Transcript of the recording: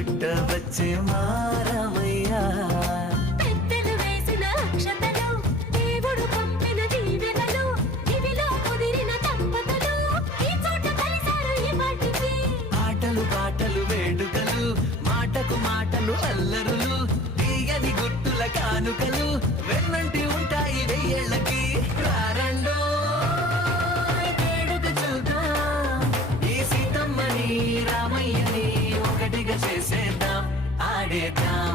పట్ట వచ్చే మారమయ్యా పెద్దలు వేసిన అక్షతలు దేవుడు పంపిన దీవెనలు ఇవిలో కుదిరిన దంపతులు ఈ చోట కలిసారు ఈ వాటికి ఆటలు పాటలు వేడుకలు మాటకు మాటలు అల్లరులు తీయని గుర్తుల కానుకలు వెన్నంటి ఉంటాయి వెయ్యేళ్ళకి రారండో వేడుక చూద్దాం ఈ సీతమ్మని రామయ్యని ఒకటిగా చేసేద్దాం ఆడేద్దాం